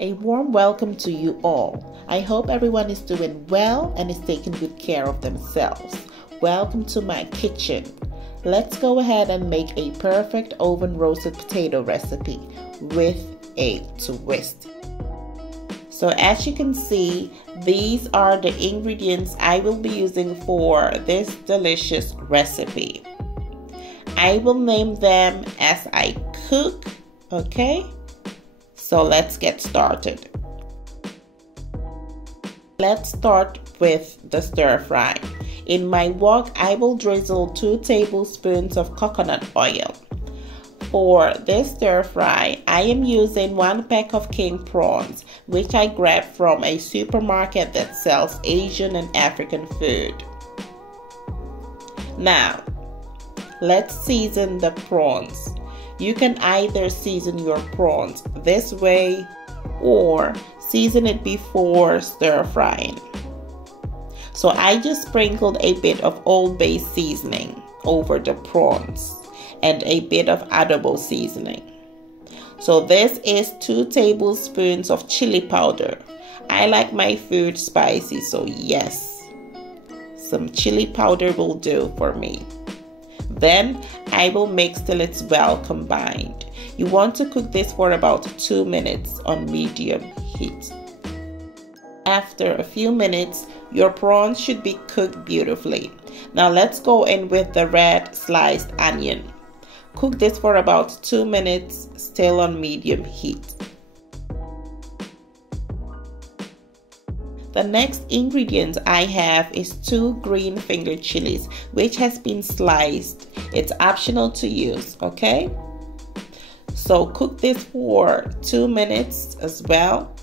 A warm welcome to you all. I hope everyone is doing well and is taking good care of themselves. Welcome to my kitchen. Let's go ahead and make a perfect oven roasted potato recipe with a twist. So as you can see, these are the ingredients I will be using for this delicious recipe. I will name them as I cook, okay? So let's get started. Let's start with the stir fry. In my wok, I will drizzle 2 tablespoons of coconut oil. For this stir fry, I am using 1 pack of king prawns, which I grabbed from a supermarket that sells Asian and African food. Now, let's season the prawns. You can either season your prawns this way or season it before stir frying. So I just sprinkled a bit of Old Bay seasoning over the prawns and a bit of adobo seasoning. So this is 2 tablespoons of chili powder. I like my food spicy, so yes, some chili powder will do for me. Then I will mix till it's well combined. You want to cook this for about 2 minutes on medium heat. After a few minutes, your prawns should be cooked beautifully. Now let's go in with the red sliced onion. Cook this for about 2 minutes, still on medium heat. The next ingredient I have is 2 green finger chilies, which has been sliced. It's optional to use, okay? So cook this for 2 minutes as well.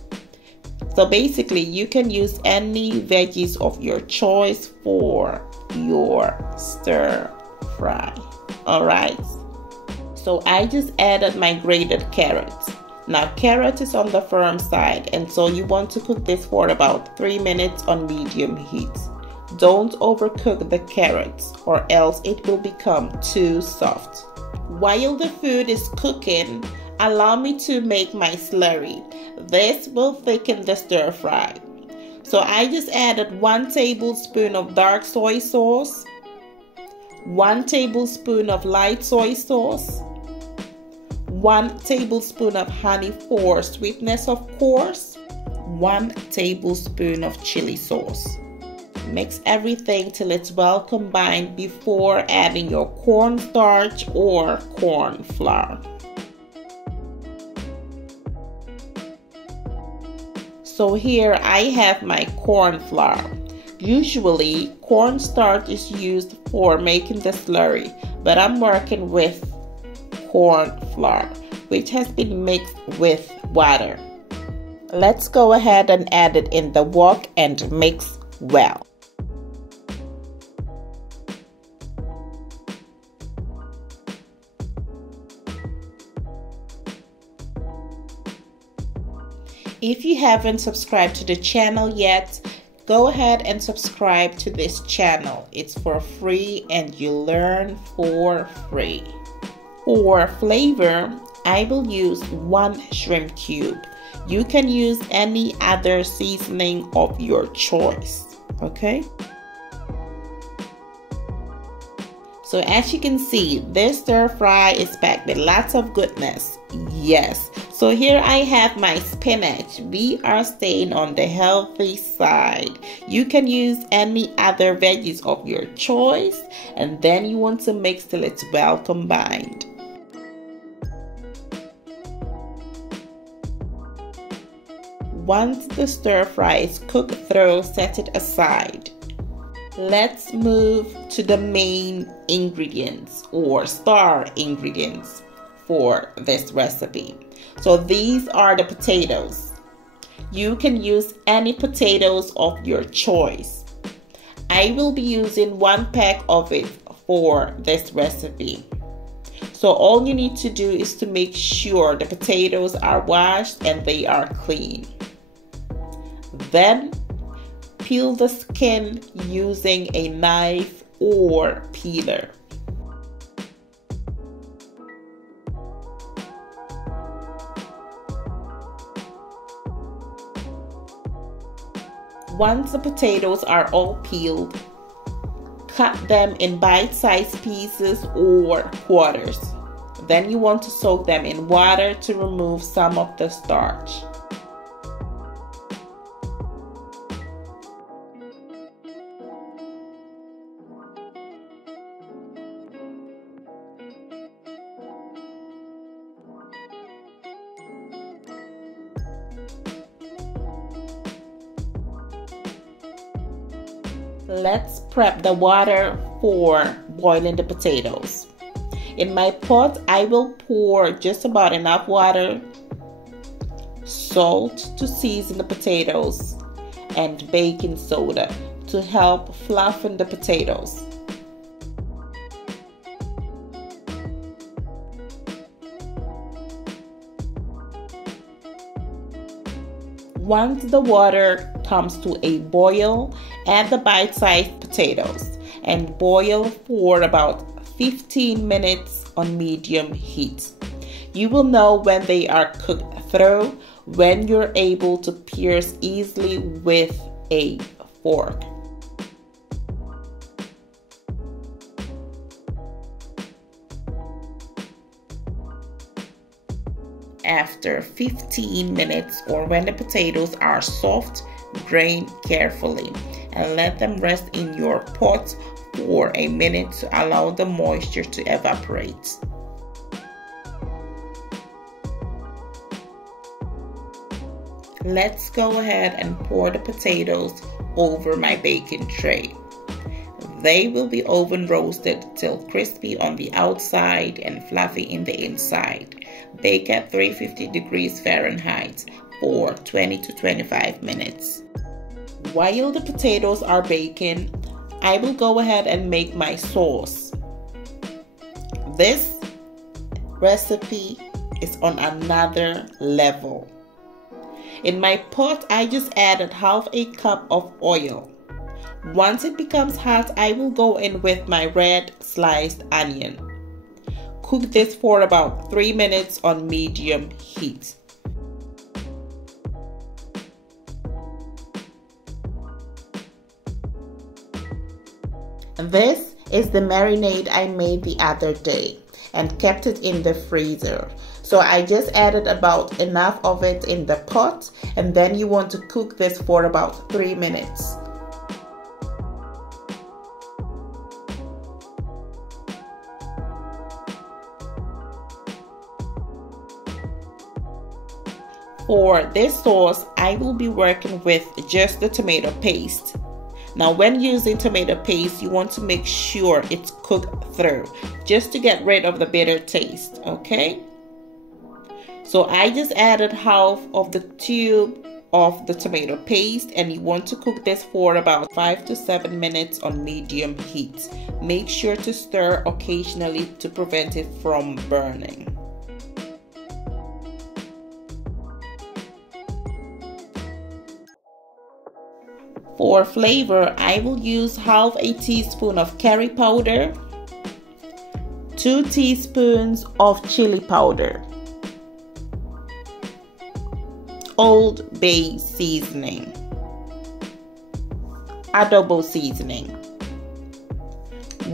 So basically, you can use any veggies of your choice for your stir fry. All right. So I just added my grated carrots. Now carrot is on the firm side, and so you want to cook this for about 3 minutes on medium heat. Don't overcook the carrots or else it will become too soft. While the food is cooking, allow me to make my slurry. This will thicken the stir fry. So I just added 1 tablespoon of dark soy sauce, 1 tablespoon of light soy sauce, 1 tablespoon of honey for sweetness, of course, 1 tablespoon of chili sauce. Mix everything till it's well combined before adding your cornstarch or corn flour. So here I have my corn flour. Usually cornstarch is used for making the slurry, but I'm working with corn flour, which has been mixed with water. Let's go ahead and add it in the wok and mix well. If you haven't subscribed to the channel yet, go ahead and subscribe to this channel. It's for free and you learn for free. For flavor, I will use 1 shrimp cube. You can use any other seasoning of your choice, okay? So as you can see, this stir fry is packed with lots of goodness. Yes. So here I have my spinach. We are staying on the healthy side. You can use any other veggies of your choice, and then you want to mix till it's well combined. Once the stir fry is cooked through, set it aside. Let's move to the main ingredients or star ingredients for this recipe. So these are the potatoes. You can use any potatoes of your choice. I will be using 1 pack of it for this recipe. So all you need to do is to make sure the potatoes are washed and they are clean. Then peel the skin using a knife or peeler. Once the potatoes are all peeled, cut them in bite-sized pieces or quarters. Then you want to soak them in water to remove some of the starch. Let's prep the water for boiling the potatoes. In my pot, I will pour just about enough water, salt to season the potatoes, and baking soda to help flatten the potatoes. Once the water comes to a boil, add the bite-sized potatoes and boil for about 15 minutes on medium heat. You will know when they are cooked through when you're able to pierce easily with a fork. After 15 minutes, or when the potatoes are soft, drain carefully and let them rest in your pot for a minute to allow the moisture to evaporate. Let's go ahead and pour the potatoes over my baking tray. They will be oven roasted till crispy on the outside and fluffy in the inside. Bake at 350 degrees Fahrenheit for 20 to 25 minutes. While the potatoes are baking, I will go ahead and make my sauce. This recipe is on another level. In my pot, I just added half a cup of oil. Once it becomes hot, I will go in with my red sliced onion. Cook this for about 3 minutes on medium heat. This is the marinade I made the other day and kept it in the freezer. So I just added about enough of it in the pot, and then you want to cook this for about 3 minutes. For this sauce, I will be working with just the tomato paste. Now, when using tomato paste, you want to make sure it's cooked through, just to get rid of the bitter taste, okay? So I just added half of the tube of the tomato paste, and you want to cook this for about 5 to 7 minutes on medium heat. Make sure to stir occasionally to prevent it from burning. For flavor, I will use half a teaspoon of curry powder, 2 teaspoons of chili powder, Old Bay seasoning, adobo seasoning,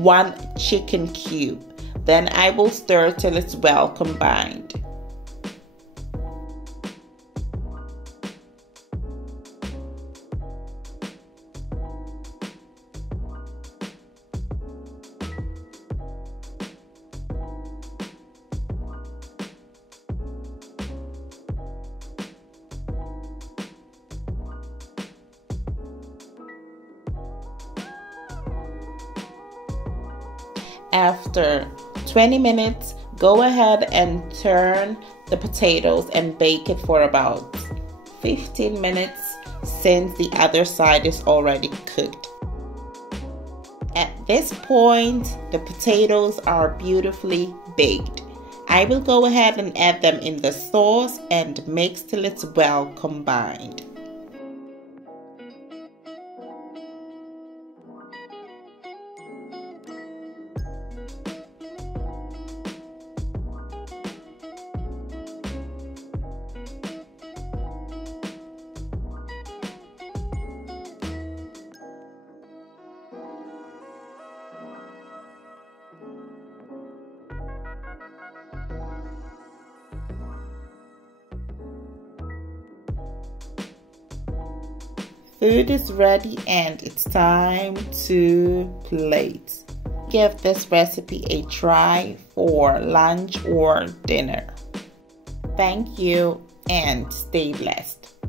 1 chicken cube. Then I will stir till it's well combined. After 20 minutes, go ahead and turn the potatoes and bake it for about 15 minutes since the other side is already cooked. At this point, the potatoes are beautifully baked. I will go ahead and add them in the sauce and mix till it's well combined. food is ready and it's time to plate. Give this recipe a try for lunch or dinner. Thank you and stay blessed.